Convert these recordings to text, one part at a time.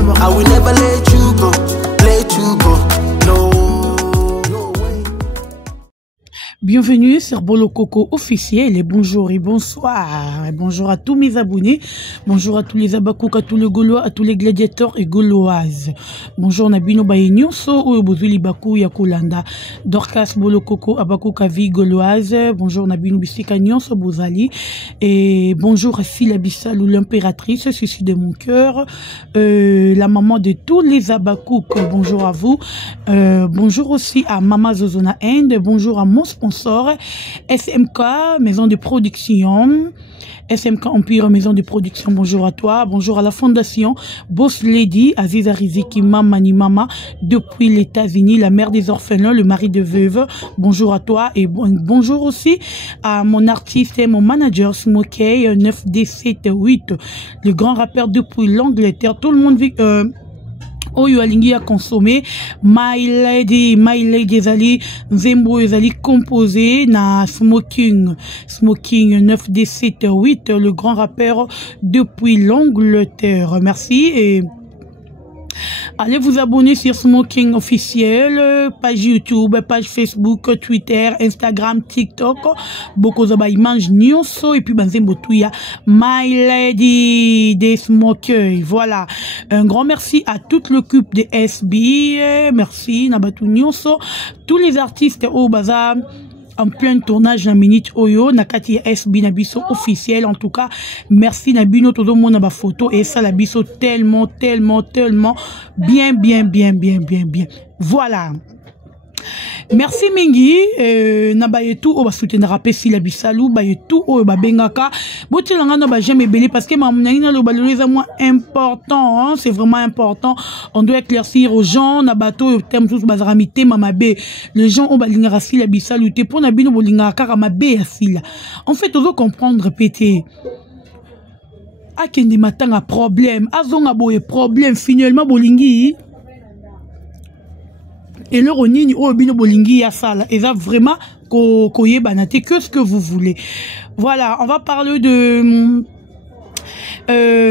I will never let you go, let you go. No. Bienvenue sur Bolo Coco officiel et bonjour et bonsoir. Et bonjour à tous mes abonnés. Bonjour à tous les abakouk, à tous les Gaulois, à tous les gladiateurs et Gauloises. Bonjour Nabino Bayenyoso ou Bozuli Bakou Yakulanda. Dorcas Bolo Coco abakouk vie Gauloise. Bonjour Nabino Bissika Nyonso Bozali. Et bonjour à Sila Bissalou, l'impératrice, ceci de mon cœur. La maman de tous les abakouk. Bonjour à vous. Bonjour aussi à Mama Zozona End. Bonjour à mon sponsor SMK, maison de production. SMK Empire, maison de production, bonjour à toi. Bonjour à la fondation Boss Lady, Aziza Riziki Mamani Mama, depuis les États-Unis, la mère des orphelins, le mari de veuve. Bonjour à toi et bonjour aussi à mon artiste et mon manager Smokey 9D78, le grand rappeur depuis l'Angleterre. Tout le monde vit... Oyo alingi a consommé My Lady Zali Zembo Zali composé na Smoking 9D78, le grand rappeur depuis l'Angleterre. Merci et allez vous abonner sur Smoking officiel, page YouTube, page Facebook, Twitter, Instagram, TikTok. Beaucoup de mange nyonso et puis banzembo tuya My Lady des Smokers. Voilà. Un grand merci à toute l'équipe de SB. Merci Nabatu nyonso. Tous les artistes au bazar en plein tournage na minute oyo nakati SB Nabiso officiel. En tout cas merci Nabino todo monde na ba photo et ça la biso tellement bien. Voilà. Merci Mingi, nabayetu o ba soutenir apesi la bisalou, bayetu o ba bengaka. Botilanga no ba jamais belé parce que ma mnangina lo baloleza moins important, hein, c'est vraiment important. On doit éclaircir aux gens na bateau terme tous bazaramité mamabe. Les gens ont balingara si la bisalou te pour nabino bolingara kara mabe asila. En fait, on doit comprendre pété. Akende matanga problème, azonga boye problème finalement bolingi. Et le ronini au bino bolingi ya sala et ça vraiment koye banate que ce que vous voulez. Voilà, on va parler de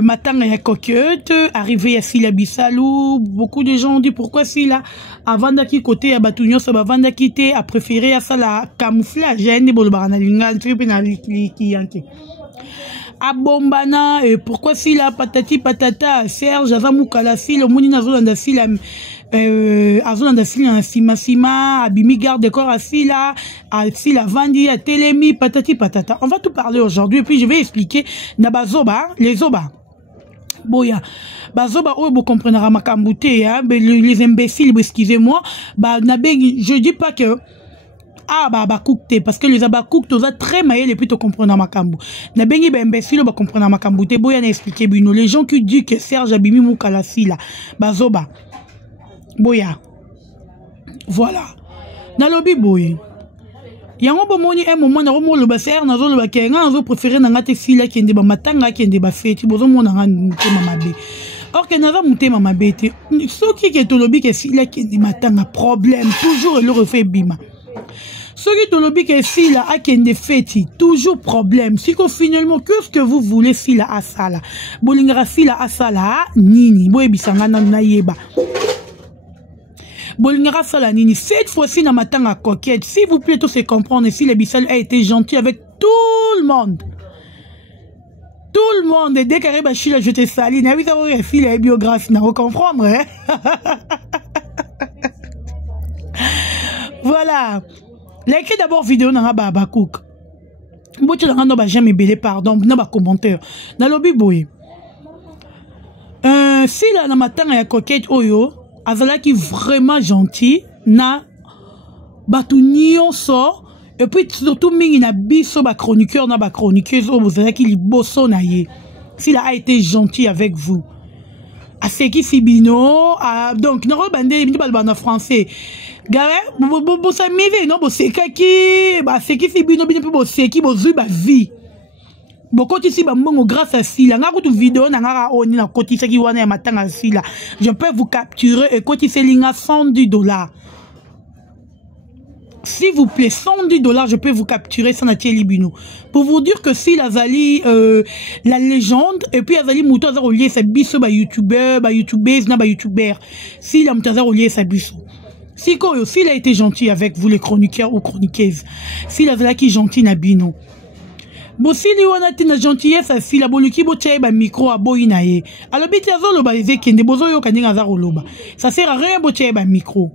matanga ya coquette arrivé à Sila Bissalou. Beaucoup de gens ont dit pourquoi Sila avant d'aki côté à Batunyo ça va vendre quitter a préféré à ça la camouflage ne bolo barana lingal tu peux na ki yanke a bombana et pourquoi Sila patati patata Serge Azamukala Sila moni nazolanda Sila azolanda Sila sima abimi garde corps à Sila vandi à Télémi patati patata. On va tout parler aujourd'hui et puis je vais expliquer na bazoba les zoba boya bazoba oyo bo comprendra makambute hein les imbéciles excusez-moi je dis pas que abakoukte parce que les abakouk toza très maillé les plutôt comprendre makambu na bengi ba imbécile ba comprendre makambu te boya na expliquer bino les gens qui disent que Serge abimi mukala Sila bazoba boya voilà na lobby boy yango bomoni un moment na romo le baser na zo le bakenga na zo préférer na ngate Sila kende ba matanga kende ba feti bozo mona nga mutema mabe or que na za mutema mabe te soki ke to lobby ke Sila kende matanga problème toujours le refait bima. Ceux qui te lobby que Sila a kende feti toujours problème. Si que finalement qu'est-ce que vous voulez Sila asala. Bolingara Sila asala nini. Boye bisanga na yeba. Bolingara sala nini. Cette fois-ci na matanga coquette. S'il vous plaît, tout se comprendre. Si le Bissal a été gentil avec tout le monde. Tout le monde. Et dès qu'arrive à Chila, je te salis. N'a vu ça aussi la biographie. N'a pas comprendre. Hein? Voilà. Likez d'abord vidéo dans la bakouk. Bote la rando ba jamais belé pardon na ba commentaire. Na lobby boy. Si la na matanga ya coquette oyo azala ki vraiment gentil na batu nyonso et puis surtout mingi na biso ba chroniqueur na ba chroniqueuse o bozala ki liboso na ye. S'il a été gentil avec vous. À Seki Sibino, donc, non, bandé, il parle en français. Gare, bo s'amuser, non, bo Sekaki, ba Seki Sibino, bo Seki, bo Zui, ba vie. Bo koti si ba mongo grâce à Sila. Nga kutu vidéo, na nga oni na koti Seki wana ya matanga Sila. Je peux vous capturer et koti Selinga $110. S'il vous plaît, $110, je peux vous capturer sans Natie Libino. Pour vous dire que si la Zali, la légende, et puis la Zali Mouto a relié sa biso, youtubeur, youtubeuse, youtubeur. Si la Mouto a relié sa biso. Si il a été gentil avec vous, les chroniqueurs ou chroniqueuses. Si la Zali qui est gentil, Nabino. Bon, si li wana tina gentillesse si la boluki bo tchaye ba micro a boyi na ye. Alors biti azolo ba ezekende bozo yo kaninga za roloba. Ça sert à rien bo tchaye ba micro.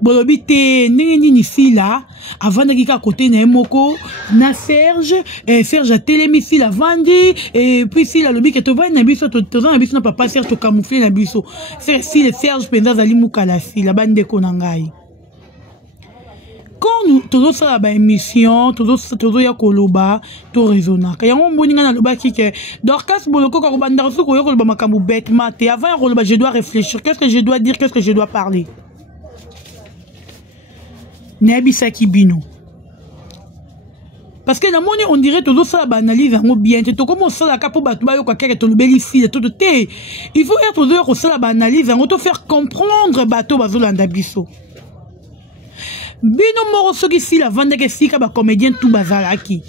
Bolobi te nini si là avant d'agika côté na moko na Serge Serge a telemi si la vandi et puis si la lobi que to va na biso to na biso na papa Serge to camoufler na biso. C'est si le Serge penza zali mukala si la bande ko na ngai. Quand nous tous ça ba émission tous ya koloba to raisonna ka yango mboninga na loba ki ke Dorcas boloko ko banda su ko yo koloba makambu bêtement et avant ya koloba je dois réfléchir, qu'est-ce que je dois dire, qu'est-ce que je dois parler. Nebisa kibino parce que na moni on dirait tout ça ba analyse en bien te comment ça la capo ba yo ka kere to lobeli fille tout te il faut être deux ko ça ba analyse en to faire comprendre bateau bazolanda biso. Bino moro soki si la vande ke sika ba comédien tout bazalaki.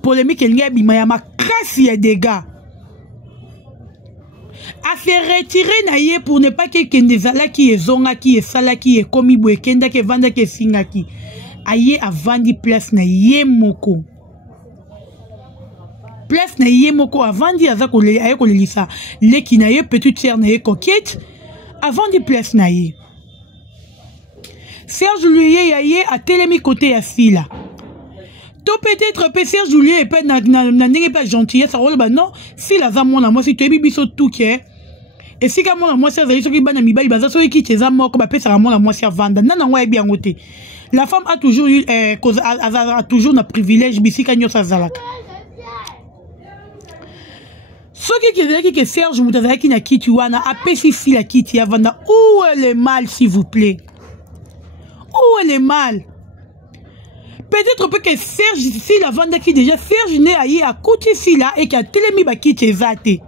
Polémique elinga bima ya makasi ya dégâts. A fait retirer naie pour ne pas que kendezala qui est zonga qui est sala qui est komi boe kenda ke vanda ke singaki. Aye a vandi place na ye moko. Place na ye moko a vandi azako le aye ko le lisa. Le ki na ye petite sœur na ye coquette a vandi place na ye. Serge Julien yaye a telemi côté ya fila. To peut-être pe Serge Julien et pas na pas gentillesse ça rôle ba non si la zamon na moi si tu es biso tout que et si comme moi ça zali soki bana mibali baza so ki teza moko ba pe ça ramon na moi si vanda nana ngwa bien ngote. La femme a toujours eu a toujours na privilège bisika nyosa zalaka. Soki ki que Serge mutazaki na kiti wana apesi si la kiti ya vanda où est le mal s'il vous plaît. Où est le mal? Peut-être que Serge si la vanda qui déjà Serge né aïe à côté si là et qui a télémi ba qui t'ezate.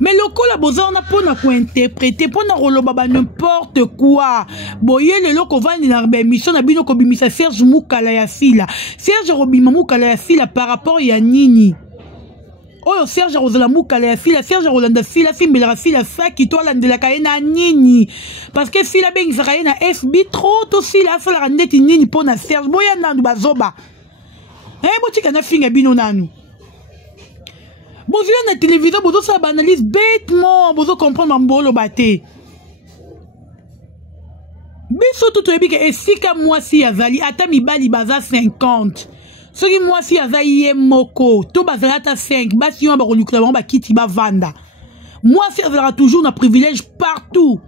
Mais le col a besoin on a pour interpréter pour na roloba n'importe quoi. Boye le loko va na mission na bino ko bimisa Serge mukala ya sila. Serge robima mukala ya sila par rapport ya nini. Oh Serge Rosala mukala ya fila Serge Rolanda fila simbela fila saki to landela kaena nini parce que fila beng zakaena FB trop to fila sala randeti nini pona Serge boya nandu bazoba botika na finga bino nanu bozo na télévision bozo sa analyse bêtement bozo comprendre mbolo baté biso to toyebi ke esika mwasi azali ata mibali baza 50. Ce qui moi si azaïe moko, tout bazalata 5, basi yon ba kolukula ba kiti ba vanda. Moi si azala toujours na privilège partout.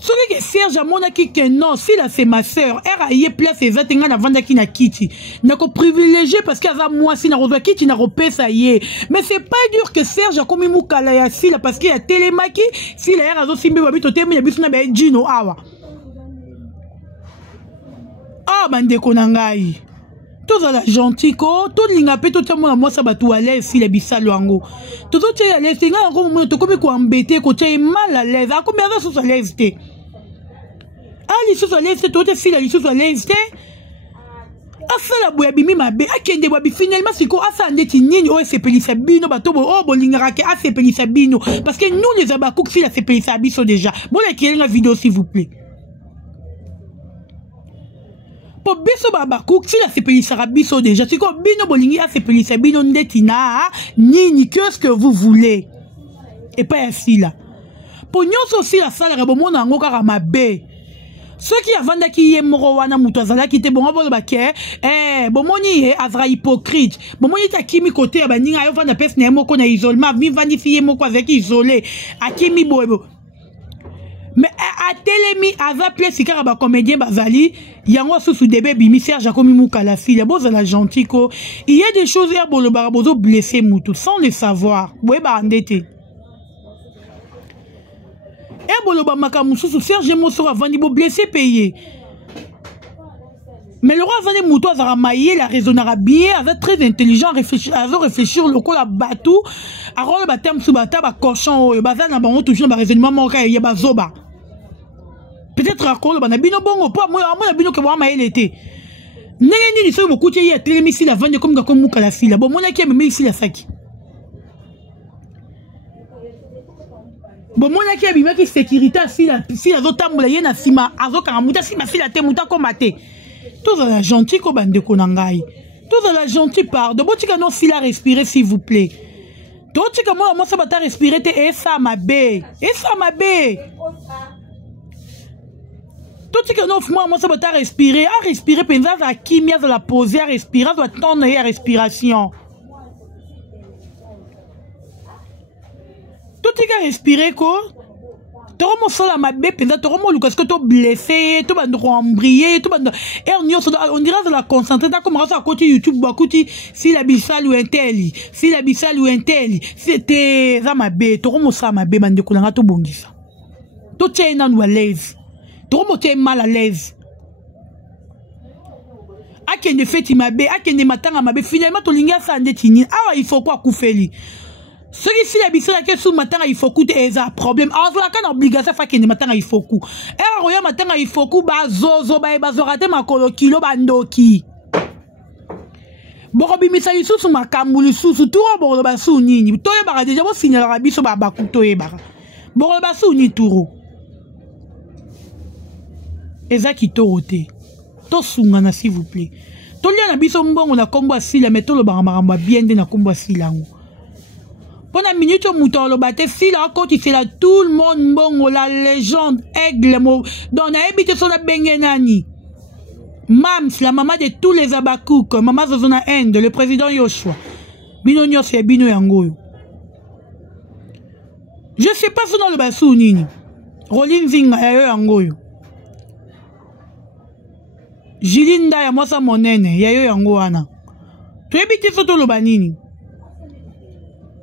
Ce qui Serge amona ki que non, si là c'est ma sœur, elle a yé place ezatenga na vanda ki na kiti. Na ko privilégié parce qu'aza moi si na rozwa kiti na repesa yé. Mais c'est pas dur que Serge a komi mukala ya si là parce qu'il y a télémaki, si la azo simbe ba bito temi ya biso na ba jino awa. Ah bande konangai. Tous à la gentil ko tout linga pe tout mon moi ça batu à l'aise si les bisalo ango tout tu à l'aise nga ko mo to komi ko embêter ko tu mal à l'aise a combien de sous à l'aise té ali sous à l'aise tout te fila sous à l'aise té asa la boya bimi mabe akende boya finalement siko asa ndeti nini o se pelisa bino bato bo o bolinga ke asa pelisa bino parce que nous les abakouk si la se pelisa biso déjà bon la qui la vidéo s'il vous plaît. Pour biso babakouk si la sepelisa biso déjà si ko bino bolingi a sepelisa bino ndetina nini qu'est-ce que vous voulez et pas ainsi là pour nyonso aussi la salle rabomona ngo kaka mabe ceux qui avanda ki ye moro wana muto azala ki te bongo bolo baké bomoni ye azra hypocrite bomoni ta kimi côté ya baninga yo vanda pes na moko na isolement mi vandi fi ye moko avec isolé akimi boebo. Mais à télémi ava place car ba comédien bazali yango sous débé bimi Serge Jacomi mukala fille boza la gentil ko il y a des choses ya bolo barabozo blessé mutu sans le savoir boye ba endetté e bolo ba makamu sous Serge Mosso avandi bo blessé payé mais le roi vandi mutu azara mailler la raisonnera bien avec très intelligent réfléchir le ko la batou a rôle ba terme sous bata ba cochon bazana bango toujours ba raisonnement moka ya bazoba. peut-être akolo bana bino bongo po moi bino ke moi maele te ndenge nini so bokuti ya telemisi la vande comme comme mukala sila bon mona ki me ici la saki bon mona ki abima ki sécurité sila zotambola ye na sima azoka muta sima sila te muta ko maté tous la gentil ko bande ko nangai tous la gentil pardon botika non sila respirer s'il vous plaît totika moi ça bata respirer te et ça ma bé tout ce que nous faisons, moi, ça va respirer. À respirer, penser à la chimie, à la poser, à respirer, à tourner la respiration. Tout ce que respirer, quoi. Tu as mon la mabé, penser, tu as mon lucas, que tu es blessé, tu vas rembrier, tu vas. Et on dirait de la concentrer, tu as commencé à côté YouTube, côté si la bissale ou un tel, c'était ça mabé, tu as mon ça mabé, bande de coulanga, tu bongi ça. Tout est dans à l'aise. Trop mal à l'aise. A qui ne fait ma bé, a qui ne m'attend à ma bé, finalement, tu l'ingas sans détinir. Ah, il faut quoi couper. Ce qui s'il habite là, que sous matin, il faut coûter un problème. Alors, la canne obligation, fait qu'il ne m'attend à il faut coup. Et alors, matin, il faut coup, bazozo, bazorate, ma colo, kilo, bandoki. Borobi, misa, il sous ma camoule, sous tout, boroba, sous nini. Toye bara, déjà, vous signalez la biso, babakou, toye bara. Boroba, sous ni touro. Ezaki torote. To sungana s'il vous plaît. To lia na biso mbongo na kombo asila mais to lo baramba bien de na kombo asila ngo. Pendant minute muto lo bate sila quand il fait là tout le monde mbongo la légende aigle mo dans na habité sur la bengenani. Mams la maman de tous les abakouk, maman zozona Inde, le président Yoshua. Bino nyos ya bino yango. Je sais pas son nom le bassou nini. Rolling Zinga ya yango. Jilinda ya mwasa monene ya yo yango wana. Tu ebiti soto loba nini?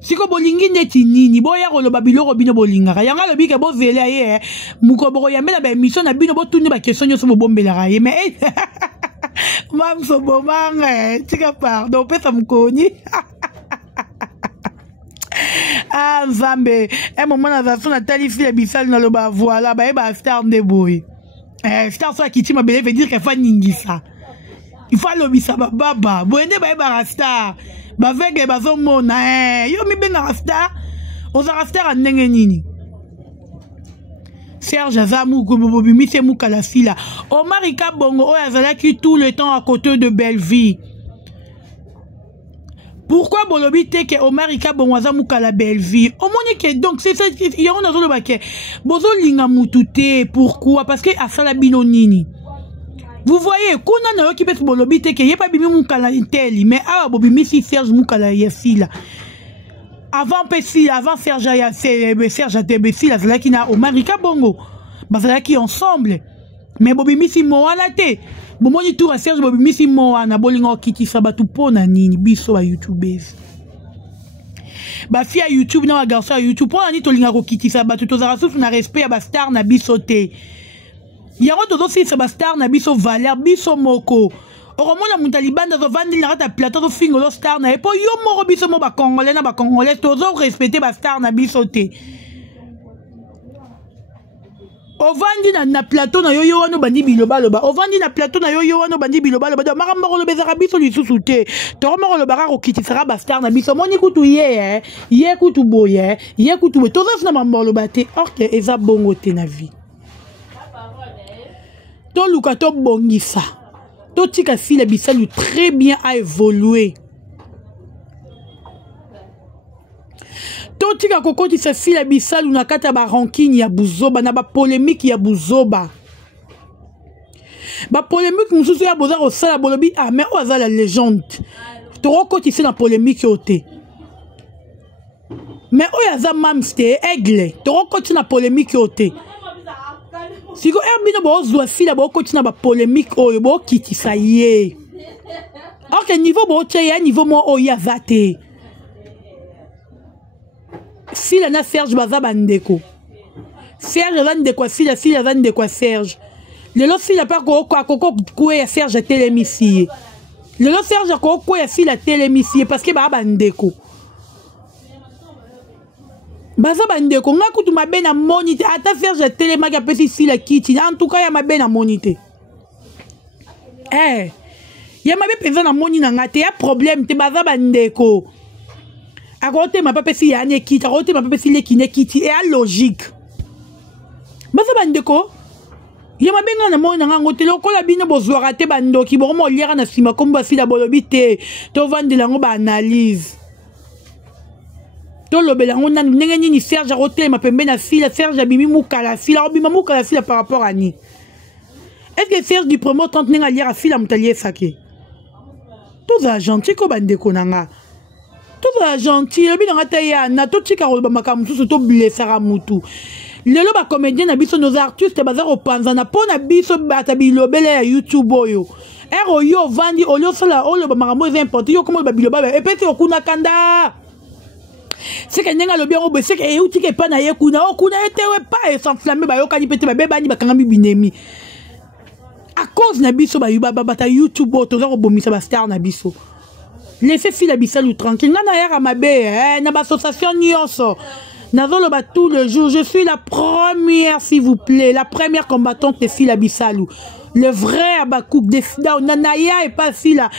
Siko bolingi neti nini? Boya koloba biloko bino bolingaka. Yanga lobi ke bo vele ye muko boko yambela ba émission na bino bo tuni ba question nyoso bo bombela ye mais mam so bomanga tika pardon pesa mkoni. Ah Nzambe, moment na zaso na talifi ya bisal na loba voilà ba e ba star de boy. Star soit qui m'a veut dire qu'elle fait ningisa. Il faut l'obisa baba. Boende ba rasta. Ba vege ba zomona yo mi ben rasta. On za rasta a ndenge nini. Serge Azamu ko bobi mi se mukala sila. Omar Ikabongo o azala qui tout le temps à côté de Belleville. Pourquoi Bolobi te que Omar Ikabongo azamu kala Belleville? Au moins que donc c'est ça il y a on a le baquet. Bozo linga mutute pourquoi? Parce que asala bino nini. Vous voyez, kuna na yo ki pesi Bolobi te que y a pas bimi mukala inteli mais ah bobi mi si Serge mukala yesila. Avant Pessi, avant Serge Atebesila, c'est là qui n'a Omar Ikabongo. Bah c'est là qui ensemble. Mais bobi mi si moana te. Bon, moi, tout à Serge Bobi, Missy Moana, Bolingo Kiti Sabatu Pona Nini, Biso à YouTubers. Ba fille à YouTube, non, garçon à YouTube, Pona Nito Lingo Kiti Sabatu, Tozarasus, na respect à Bastar, na Bisote. Yaro Tozosi, Sabastar, na Biso Valère, Biso Moko. Oromona Moutaliban, dans Vandi, la rata plateau, Fingolo Star, na Epo, Yo Moro Biso Moba Congolais, na Congolais, Tozo respecter Bastar, na Bisote. Ovandi na plateau na yo wano bandi biloba loba. Ovandi na plateau na yo wano bandi biloba loba. Maramoro lo bezara biso li susute. Toromoro lo bara rokiti sera bastar na biso. Moni kutu ye ye kutu boye, ye kutu boye. Tozos na mambo lo bate. Orke eza bongo te na vie. To luka to bongisa. To tika si la bisalu très bien a évolué. Totika kokoti sa fila bisalu na kata ba ranking ya buzoba na ba polémique ya buzoba. Ba polémique mususu ya boza osala bolobi ah mais oza la légende. Torokoti se na polémique yote. Mais oyaza mamste aigle. Torokoti na polémique yote. Siko erbino bo zwa fila bo koti na ba polémique oyo bo kiti sa ye. Ok niveau bo tya niveau mo oya zate. Si la na Serge baza bandeko. Serge bandeko si la bandeko Serge. Le lo si la pas ko ko ya Serge télémissier. Le lo Serge ko ya si la télémissier parce que ba bandeko. baza bandeko nga kutu mabe na monite ata Serge Atelemaki apesi sila kiti en tout cas ya mabe na monite ya mabe penza na moni na nga te ya problème te baza bandeko akote ma papa si ya ne kiti akote ma papa si le kine kiti et a logique baza bandeko ya mabe nga na moni na nga ngote lokola bino bozwaka te bandoki bokomo liera na sima kombo basila bolobi te to vandela ngo ba analyse to lobela ngo nani ndenge nini Serge akote ma pembe na sila Serge abimi mukala sila obima mukala sila par rapport à ni est-ce que Serge du promo 30 ninga liera sila mutalier sake tous gentil ko bandeko nanga tous gentil lobi nanga taya na to tika ko ba makamusu to blessara mutu lelo ba comédien na biso nos artistes baza ko panza na pona biso bata bilobele ya YouTube oyo ero yo vandi olio sala olo ba makambo est important yo komo ba biloba et peut-être okuna kanda c'est que ndenga lobi ngo c'est que e utike pa na ye kuna okuna etewe pa e s'enflammer ba yo kani pete ba beba ni ba kanga binemi à cause na biso ba yuba bata YouTube to za ko bomisa ba star na biso laissez fila bisalu tranquille na ya mabe na ba association nyonso nazolo ba tout le jour je suis la première s'il vous plaît la première combattante de fila bisalu le vrai Abakouk de Naya et pas fila